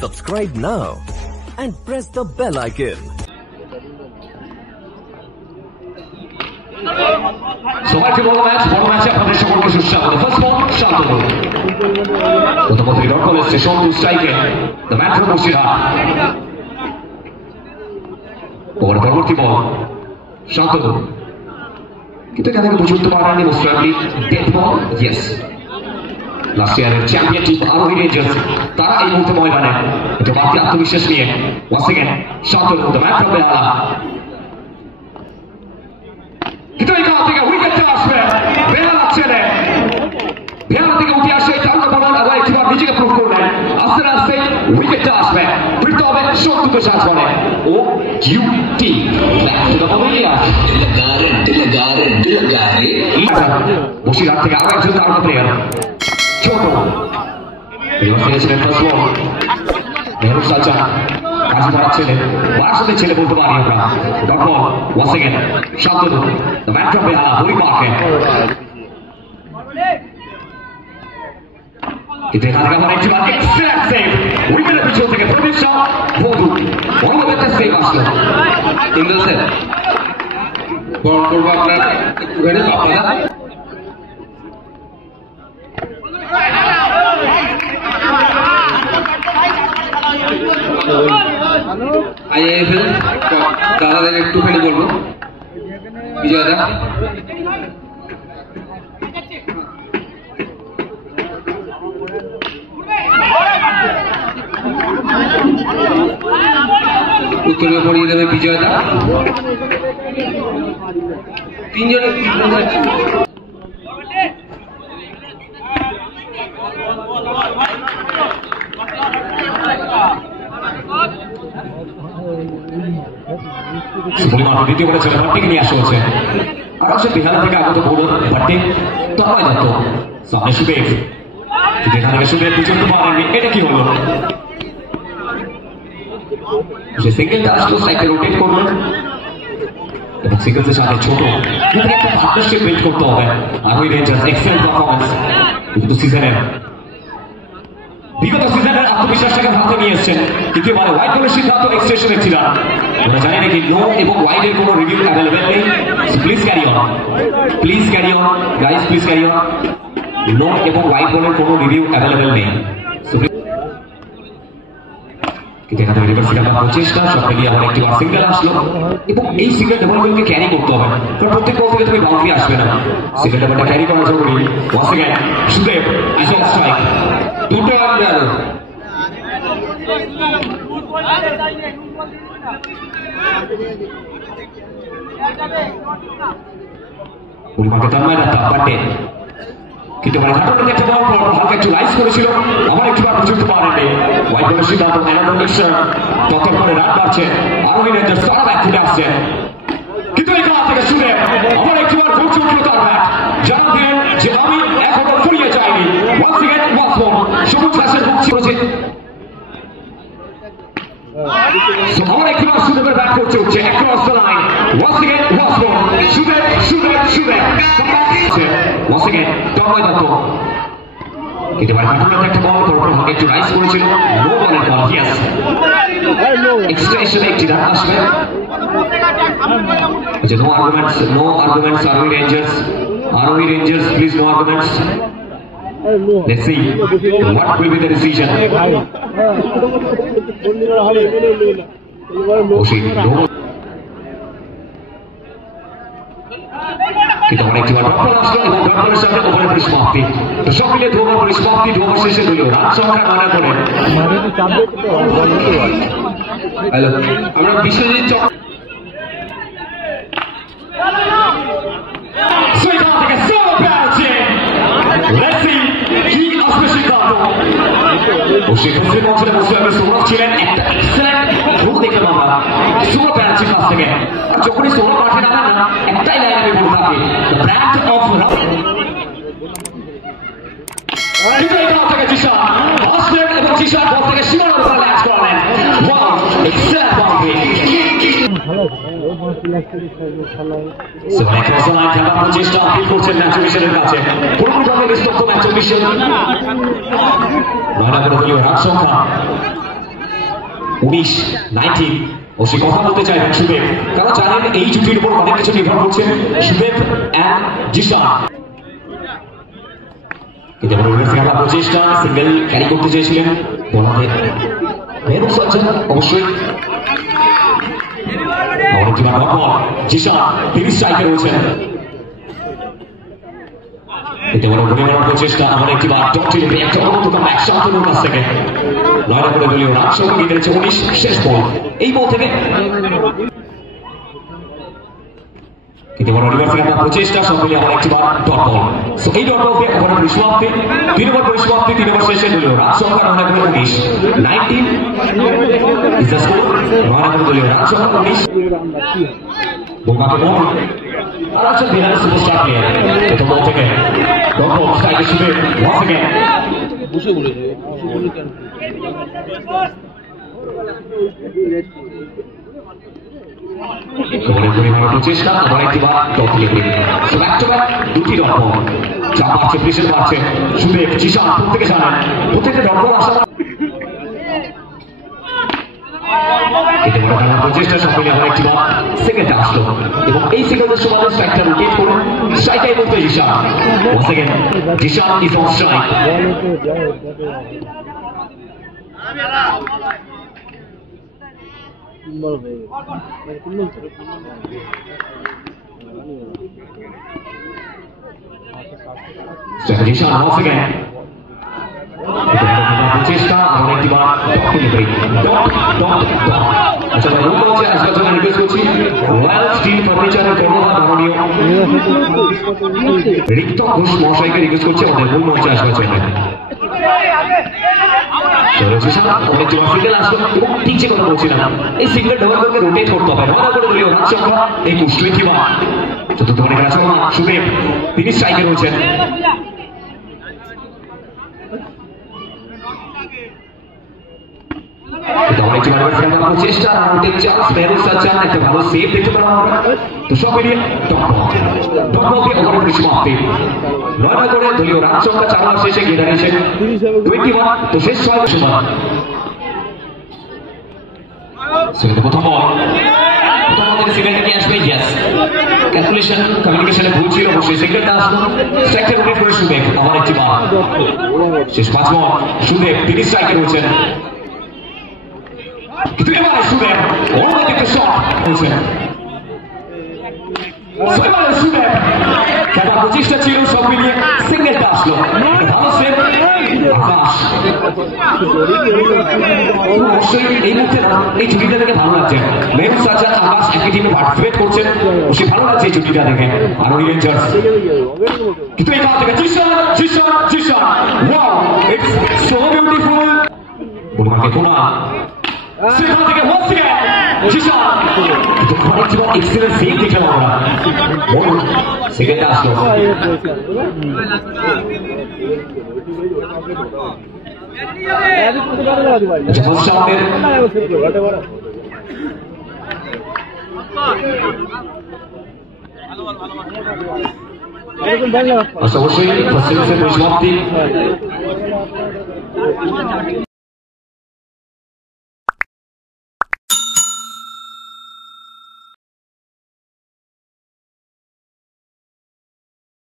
Subscribe now and press the bell icon. So back to the match. One match up on the show to Shah. The first one, Shantanu. প্রথমত dot কল এসছে শোন স্ট্রাইকে the man from Basirhat over পরবর্তী ball Shantanu কিন্তু এখান থেকে বুঝে উঠতে পারেননি most probably death ball yes last ইয়ারের চ্যাম্পিয়ন টিম আরোহী রেঞ্জার্স তারা এই মুহূর্তে ময়দানে একটা বাড়তি আত্মবিশ্বাস নিয়ে once again Shantanu the man from Behala কিন্তু এখান থেকে উইকেটটা আসবে বেহালা ছেলে বেহালা থেকে উঠে আসে টার্ন বলার আবার একটিবার নিজেকে প্রুভ করলেন আস্তে আস্তে উইকেটটা আসবে ফিরতে হবে সত্যকে সাজ করে ও ইউটি বসিরহাট থেকে আরো একজন তারকা প্লেয়ার ছোট এবার থেকে ছিলেন ফার্স্ট বল মেহরুব সালচা কাজ করার ছেলে বারাসাতের ছেলে বলতে পারি আমরা dot ball once again Shantanu the man from Behala বলি পার্কে কিন্তু এখানে আমার একটি এক্সেলেন্ট সেভ উইকেটের পিছন থেকে প্রদীপ শাহ বন্ধু অন্যদের সেভ আসলো ইন্দ্র স্যার বল করবো আপনার একটুখানি আপনারা আইএফএল দাদাদের একটুখানি বলবো বিজয় দা উত্তরে পড়িয়ে দেবে বিজয়দা তিনজনে দ্বিতীয় করে ছেলে ভট্টিকে নিয়ে আসা হচ্ছে আর আসে বেহালা থেকে আগত বোর্ড ভট্টি তন্ময় দত্ত সামনে সুবেগ কিন্তু এখান থেকে সুবেগ পর্যন্ত পারেননি এটা কি হলো যে সিঙ্গেলটা আসলো সাইকেল রোটেট করলো এবং সিঙ্গেলসের সাথে ছোট এখানে একটা পার্টনারশিপ বিল্ড করতে হবে আরোহী রেঞ্জার্স এক্সেলেন্ট পারফরমেন্স কিন্তু সিজনের বিগত সিজনের আত্মবিশ্বাসটাকে হাতে নিয়ে এসছেন কিন্তু এবারে হোয়াইট বলের সিদ্ধান্ত এক্সটেনশনের ছিল আমরা জানি নাকি নো এবং হোয়াইটের কোনো রিভিউ অ্যাভেলেবেল নেই please carry on guys please carry on no এবং হোয়াইট বলের কোনো রিভিউ অ্যাভেলেবেল নেই কিন্তু এখানে রিভার্স করার চেষ্টা সব মিলিয়ে আমার একটি সিঙ্গেল আসলো এবং এই সিঙ্গেল ডাবলকে ক্যারি করতে হবে কারণ প্রত্যেক বল থেকে তুমি বাউন্ডারি আসবে না সিঙ্গেল ডাবলটা ক্যারি করা জরুরি once again Sudeb is on strike দুটো আন্ডার উল্মাকে তন্ময় দত্ত বাটে কিন্তু ঘাটনের একটা বল পর হালকা একটু রাইজ করেছিল আমার একটু বার বুঝতে পারেনি হোয়াইট বলের সিদ্ধান্ত ততক্ষণ করে রান মারছে আরোহী রেঞ্জার্স তারা ব্যাক ফুটে আসছে কিন্তু এই খেলা থেকে শুনে আমার একটু বার ঘুরছে উঠল তার ব্যাট জানান দিলেন যে আমি এখনো ফুরিয়ে যাইনি ওয়ান্স এগেন ওয়ান্স মোর সবুজ ঘাসের বুক ছিঁড়েছে আমার একটু বার সুদেবের ব্যাট করছে উঠছে across the line once again once more Sudeb once again Tanmay Dutta কিন্তু ঘাটনের একটা বল পর হালকা একটু রাইজ করেছিল নো বলের বল ইয়েস এক্সটেনশনে একটি রান আসবে আচ্ছা no arguments Arohi Rangers please no arguments let's see what will be the decision কিন্তু আমরা একটি ডট বল আসলো এবং ডট বলের সামনে ওভারের পরিসমাপ্তি তো সব মিলে 2 ওভার পরিসমাপ্তি 2 ওভার শেষে হলো রান সংখ্যা মানা করে হ্যালো আমরা বিশ্বজিৎ সেখান থেকে স্লো প্যাচে লেটস সি কি আসবে সিদ্ধান্ত ও সেখানে পৌঁছলে বসে আমি সৌরভ ছিলেন একটা এক্সেলেন্ট থ্রো দেখলাম আমরা স্লো প্যাচের কাছ থেকে আর যখনই সৌরভ মাঠে নামেন না একটাই লাইন আমি বলে থাকি দ্য ব্র্যান্ড অফ কিন্তু এখান থেকে জিসা অস্ট্রেলিয়া এবং জিশান বল থেকে সীমানার উপরে ল্যান্ড করালেন। Wow, excellent boundary. খেলার প্রচেষ্টা আপিল করছেন ম্যাচ অফিসারের কাছে। পুরোপুরিভাবে নিস্তব্ধ ম্যাচ অফিসার। 9 করে দলীয় রান সংখ্যা 19 ও সে কথা বলতে চাইবেন সুদেব, কারণ জানেন এই জুটির উপর অনেক কিছু নির্ভর করছে সুদেব অ্যান্ড জিশান। কিন্তু খেলার প্রচেষ্টা সিঙ্গেল ক্যারি করতে চেয়েছিলেন বলাদের অবশ্যই। তিনি স্ট্রাইকে রয়েছেন। প্রচেষ্টা আমার একটি বার শান্তনুর কাছ থেকে 9 করে দলীয় রান সংখ্যা গিয়ে 19 শেষ বল। এই বল থেকে কিন্তু প্রচেষ্টা সঙ্গে আমার একটি বার ডট বল। এই ডট বল দিয়ে ওভারের পরিসমাপ্তি 3 ওভার পরিসমাপ্তি 3 ওভার শেষে দলীয় রান সংখ্যা 9 করে 19 is the score। 9 করে দলীয় রান সংখ্যা 19। বোমাকে বল আর আছে বিহারের সুপারস্টার প্লেয়ার। এটা বল থেকে ডট বল স্ট্রাইকে শুরু ওয়ান্স अगेन বসে বলে প্রচেষ্টা আবার একটি বার top delivery. Back to back দুটি ডট বল। চাপ বাড়ছে, প্রেশার বাড়ছে। সুদেব জিশান প্রত্যেকে জানেন প্রত্যেকটা ডট বল আসা প্রচেষ্টা সঙ্গে আবার একটি বার সেকেন্ডে আসলো এবং এই সেকেন্ডের সময় স্ট্রাইকটা রোটেট করে স্ট্রাইকাই বলতে Zeeshan. Once again Zeeshan is on strike. Zeeshan once again প্রচেষ্টা আবার একটি বার ডেলিভারি। আচ্ছা আজকের জন্য রিকোয়েস্ট করছি রয়্যাল স্টিল ফার্নিচারের কর্ণধার মাননীয় রিক্ত ঘোষ মহাশয়কে রিকোয়েস্ট করছি আমাদের মূল মঞ্চে আসবার জন্য। ঠিক যে কথা বলছিলাম এই সিঙ্গেল ডবল করকে রোটেট করতে হবে। 9 করে দলীয় রান সংখ্যা 21 21 চতুর্থ ওভারে খেলা চলমান। সুদেব তিনি স্ট্রাইকে রয়েছেন। প্রচেষ্টা একটা ভালো সেভ দেখতে পেলাম আমরা। তো সব মিলিয়ে সমাপ্তি 9 করে দলীয় রান সংখ্যা 4 ওভার শেষে গিয়ে দাঁড়িয়েছে 21। তো শেষ 6 সময় প্রথম বল সিগন্যালটা আসবে। ইয়েস, ক্যালকুলেশন কমিউনিকেশনে ভুল ছিল, অবশ্যই সিগন্যালটা আসলো। স্ট্রাইকে রোটেট করে সুদেব আবার একটি বার। শেষ 5 বল সুদেব তিনি স্ট্রাইকে রয়েছেন। কিন্তু এবারে সুদেব অন্যদিকে একটা শট হয়েছেন। এবারে সুদেব খেলার প্রচেষ্টা ছিল, সব মিলিয়ে সিঙ্গেলটা আসলো। ভালো সেভ আকাশ। অবশ্যই এই মুহূর্তে এই ছুটিটা দেখে ভালো লাগছে। মেহবুব সাজ্জাদ আকাশ একই টিমে পার্টিসিপেট করছেন, অবশ্যই ভালো লাগছে এই ছুটিটা দেখে। আর ওই রেঞ্জার্স কিন্তু এই কাল থেকে Zeeshan Zeeshan Zeeshan wow it's so beautiful. বলমাকে কোনা সেখান থেকে once again জিশান কিন্তু এক্সেলেন্ট সেভ দেখলাম আমরা। বল সেকেন্ডে আসলো। অবশ্যই